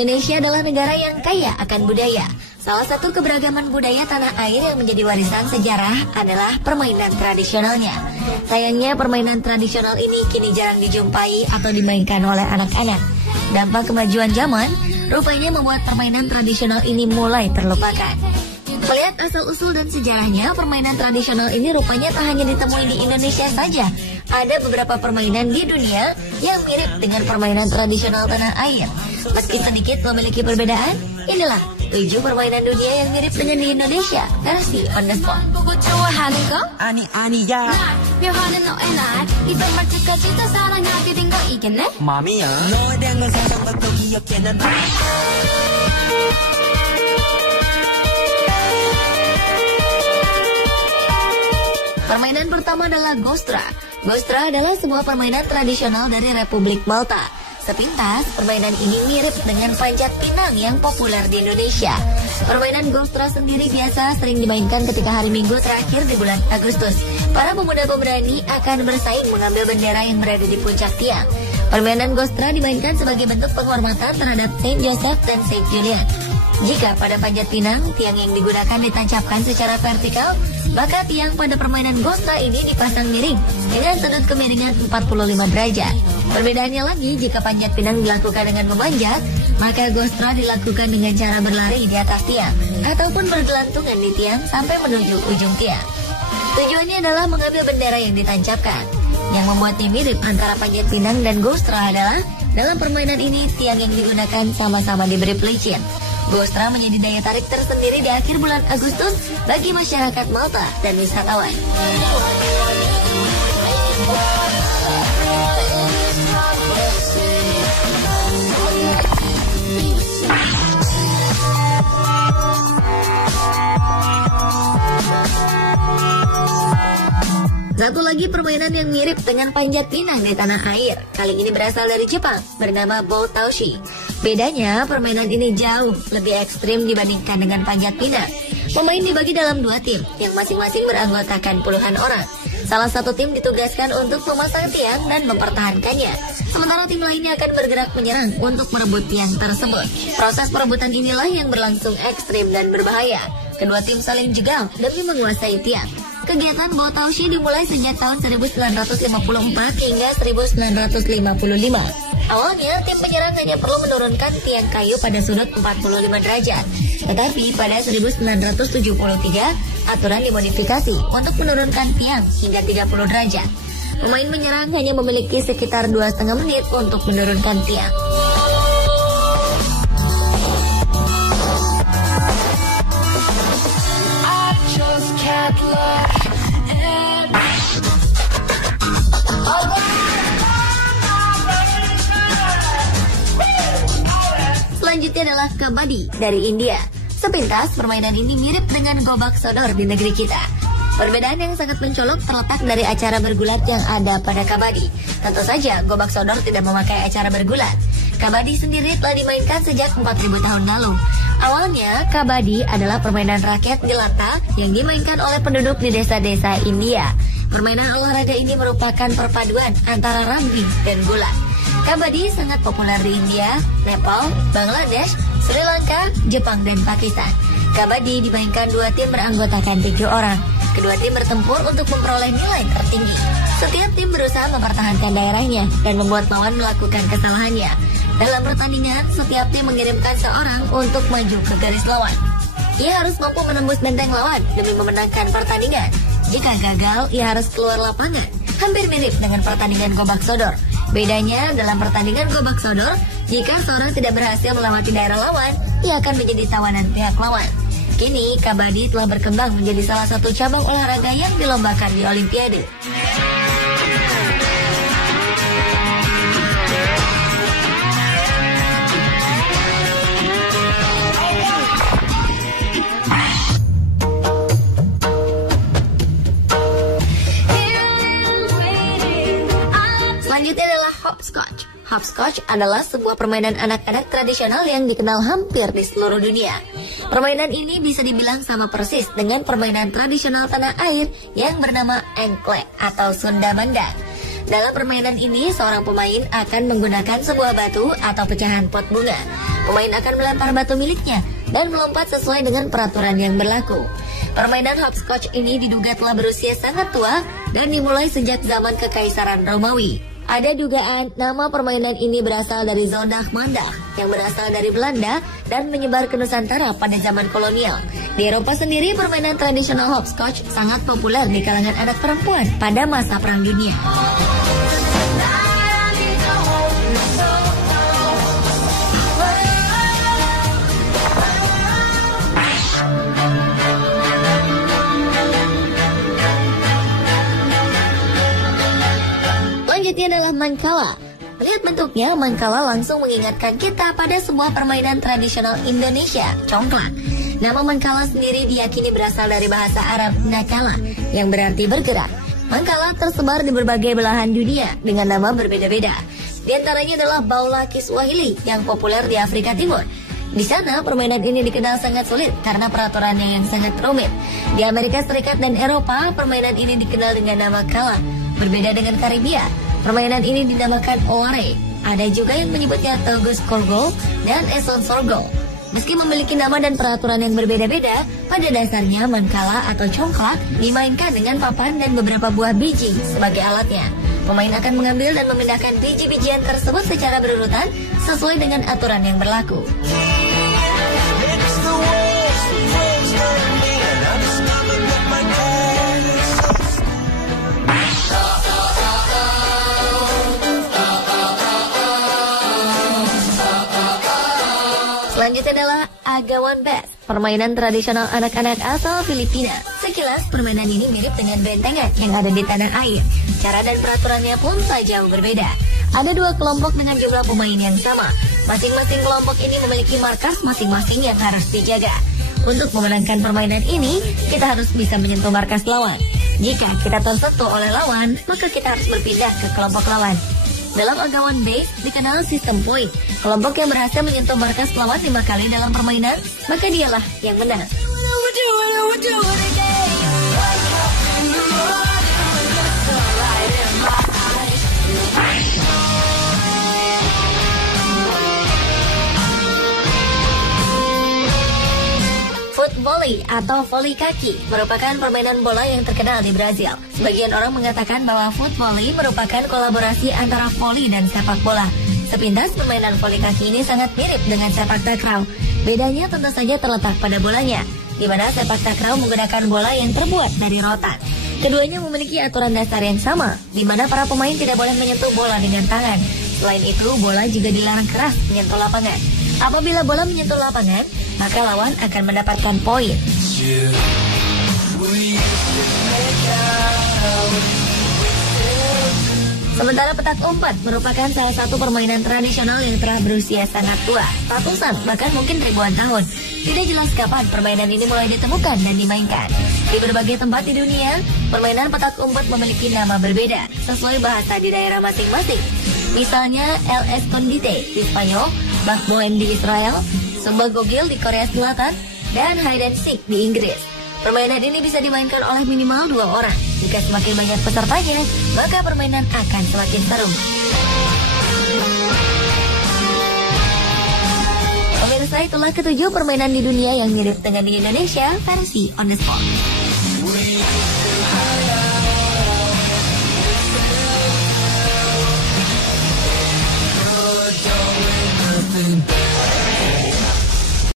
Indonesia adalah negara yang kaya akan budaya. Salah satu keberagaman budaya tanah air yang menjadi warisan sejarah adalah permainan tradisionalnya. Sayangnya permainan tradisional ini kini jarang dijumpai atau dimainkan oleh anak-anak. Dampak kemajuan zaman rupanya membuat permainan tradisional ini mulai terlupakan. Melihat asal-usul dan sejarahnya, permainan tradisional ini rupanya tak hanya ditemui di Indonesia saja. Ada beberapa permainan di dunia yang mirip dengan permainan tradisional tanah air. Meski sedikit memiliki perbedaan, inilah 7 permainan dunia yang mirip dengan di Indonesia, versi on the spot. 아니야. 맘이야. 너랑은 상상밖에 기억해 난. Permainan pertama adalah Gostra. Gostra adalah sebuah permainan tradisional dari Republik Malta. Sepintas, permainan ini mirip dengan panjat pinang yang populer di Indonesia. Permainan Gostra sendiri biasa sering dimainkan ketika hari Minggu terakhir di bulan Agustus. Para pemuda pemberani akan bersaing mengambil bendera yang berada di puncak tiang. Permainan Gostra dimainkan sebagai bentuk penghormatan terhadap Saint Joseph dan Saint Julian. Jika pada panjat pinang, tiang yang digunakan ditancapkan secara vertikal, maka tiang pada permainan Gostra ini dipasang miring dengan sudut kemiringan 45 derajat. Perbedaannya lagi, jika panjat pinang dilakukan dengan memanjat, maka Gostra dilakukan dengan cara berlari di atas tiang ataupun bergelantungan di tiang sampai menuju ujung tiang. Tujuannya adalah mengambil bendera yang ditancapkan. Yang membuatnya mirip antara panjat pinang dan Gostra adalah dalam permainan ini tiang yang digunakan sama-sama diberi pelicin. Gostra menjadi daya tarik tersendiri di akhir bulan Agustus bagi masyarakat Malta dan wisatawan. Satu lagi permainan yang mirip dengan panjat pinang di tanah air. Kali ini berasal dari Jepang, bernama Boutoushi. Bedanya, permainan ini jauh lebih ekstrim dibandingkan dengan panjat pinang. Pemain dibagi dalam 2 tim, yang masing-masing beranggotakan puluhan orang. Salah satu tim ditugaskan untuk memasang tiang dan mempertahankannya. Sementara tim lainnya akan bergerak menyerang untuk merebut tiang tersebut. Proses perebutan inilah yang berlangsung ekstrim dan berbahaya. Kedua tim saling jegal demi menguasai tiang. Kegiatan Boutoushi dimulai sejak tahun 1954 hingga 1955. Awalnya, tim penyerang hanya perlu menurunkan tiang kayu pada sudut 45 derajat. Tetapi pada 1973, aturan dimodifikasi untuk menurunkan tiang hingga 30 derajat. Pemain menyerang hanya memiliki sekitar 2,5 menit untuk menurunkan tiang. Selanjutnya adalah kabaddi dari India. Sepintas, permainan ini mirip dengan gobak sodor di negeri kita. Perbedaan yang sangat mencolok terletak dari acara bergulat yang ada pada kabaddi. Tentu saja, gobak sodor tidak memakai acara bergulat. Kabaddi sendiri telah dimainkan sejak 4.000 tahun lalu. Awalnya, kabaddi adalah permainan raket jelata yang dimainkan oleh penduduk di desa-desa India. Permainan olahraga ini merupakan perpaduan antara rugby dan gulat. Kabaddi sangat populer di India, Nepal, Bangladesh, Sri Lanka, Jepang, dan Pakistan. Kabaddi dimainkan 2 tim beranggotakan 7 orang. Kedua tim bertempur untuk memperoleh nilai tertinggi. Setiap tim berusaha mempertahankan daerahnya dan membuat lawan melakukan kesalahannya. Dalam pertandingan, setiap tim mengirimkan seorang untuk maju ke garis lawan. Ia harus mampu menembus benteng lawan demi memenangkan pertandingan. Jika gagal, ia harus keluar lapangan. Hampir mirip dengan pertandingan gobak sodor. Bedanya, dalam pertandingan gobak sodor, jika seorang tidak berhasil melewati daerah lawan, ia akan menjadi tawanan pihak lawan. Kini, kabaddi telah berkembang menjadi salah satu cabang olahraga yang dilombakan di Olimpiade. Selanjutnya adalah hopscotch. Hopscotch adalah sebuah permainan anak-anak tradisional yang dikenal hampir di seluruh dunia. Permainan ini bisa dibilang sama persis dengan permainan tradisional tanah air yang bernama engklek atau Sunda Banda. Dalam permainan ini, seorang pemain akan menggunakan sebuah batu atau pecahan pot bunga. Pemain akan melempar batu miliknya dan melompat sesuai dengan peraturan yang berlaku. Permainan hopscotch ini diduga telah berusia sangat tua dan dimulai sejak zaman Kekaisaran Romawi. Ada dugaan nama permainan ini berasal dari Zondag-Mandag yang berasal dari Belanda dan menyebar ke Nusantara pada zaman kolonial. Di Eropa sendiri, permainan tradisional hopscotch sangat populer di kalangan anak perempuan pada masa Perang Dunia. Selanjutnya adalah Mancala. Melihat bentuknya, Mancala langsung mengingatkan kita pada sebuah permainan tradisional Indonesia, congklak. Nama Mancala sendiri diyakini berasal dari bahasa Arab nakala, yang berarti bergerak. Mancala tersebar di berbagai belahan dunia dengan nama berbeda-beda. Di antaranya adalah Baula Kiswahili yang populer di Afrika Timur. Di sana, permainan ini dikenal sangat sulit karena peraturannya yang sangat rumit. Di Amerika Serikat dan Eropa, permainan ini dikenal dengan nama kala. Berbeda dengan Karibia, permainan ini dinamakan Oare. Ada juga yang menyebutnya Togus Korgo dan Eson Sorgo. Meski memiliki nama dan peraturan yang berbeda-beda, pada dasarnya Mancala atau congklak dimainkan dengan papan dan beberapa buah biji sebagai alatnya. Pemain akan mengambil dan memindahkan biji-bijian tersebut secara berurutan sesuai dengan aturan yang berlaku. Selanjutnya adalah Agawan Bass, permainan tradisional anak-anak asal Filipina. Sekilas, permainan ini mirip dengan bentengan yang ada di tanah air. Cara dan peraturannya pun tak jauh berbeda. Ada dua kelompok dengan jumlah pemain yang sama. Masing-masing kelompok ini memiliki markas masing-masing yang harus dijaga. Untuk memenangkan permainan ini, kita harus bisa menyentuh markas lawan. Jika kita tersentuh oleh lawan, maka kita harus berpindah ke kelompok lawan. Dalam Agawan Bass dikenal sistem poin. Kelompok yang berhasil menyentuh markas lawan 5 kali dalam permainan, maka dialah yang menang. Volley atau volley kaki merupakan permainan bola yang terkenal di Brazil. Sebagian orang mengatakan bahwa foot volley merupakan kolaborasi antara volley dan sepak bola. Sepintas, permainan volley kaki ini sangat mirip dengan sepak takraw. Bedanya tentu saja terletak pada bolanya, di mana sepak takraw menggunakan bola yang terbuat dari rotan. Keduanya memiliki aturan dasar yang sama, di mana para pemain tidak boleh menyentuh bola dengan tangan. Selain itu, bola juga dilarang keras menyentuh lapangan. Apabila bola menyentuh lapangan, maka lawan akan mendapatkan poin. Sementara petak umpat merupakan salah satu permainan tradisional yang telah berusia sangat tua, ratusan bahkan mungkin ribuan tahun. Tidak jelas kapan permainan ini mulai ditemukan dan dimainkan. Di berbagai tempat di dunia, permainan petak umpat memiliki nama berbeda sesuai bahasa di daerah masing-masing. Misalnya El Escondite di Spanyol, Backbone di Israel, Sumba Gogil di Korea Selatan, dan Hide and Seek di Inggris. Permainan ini bisa dimainkan oleh minimal 2 orang. Jika semakin banyak pesertanya, maka permainan akan semakin seru. Pemirsa, itulah ke-7 permainan di dunia yang mirip dengan di Indonesia versi on the spot. Nothing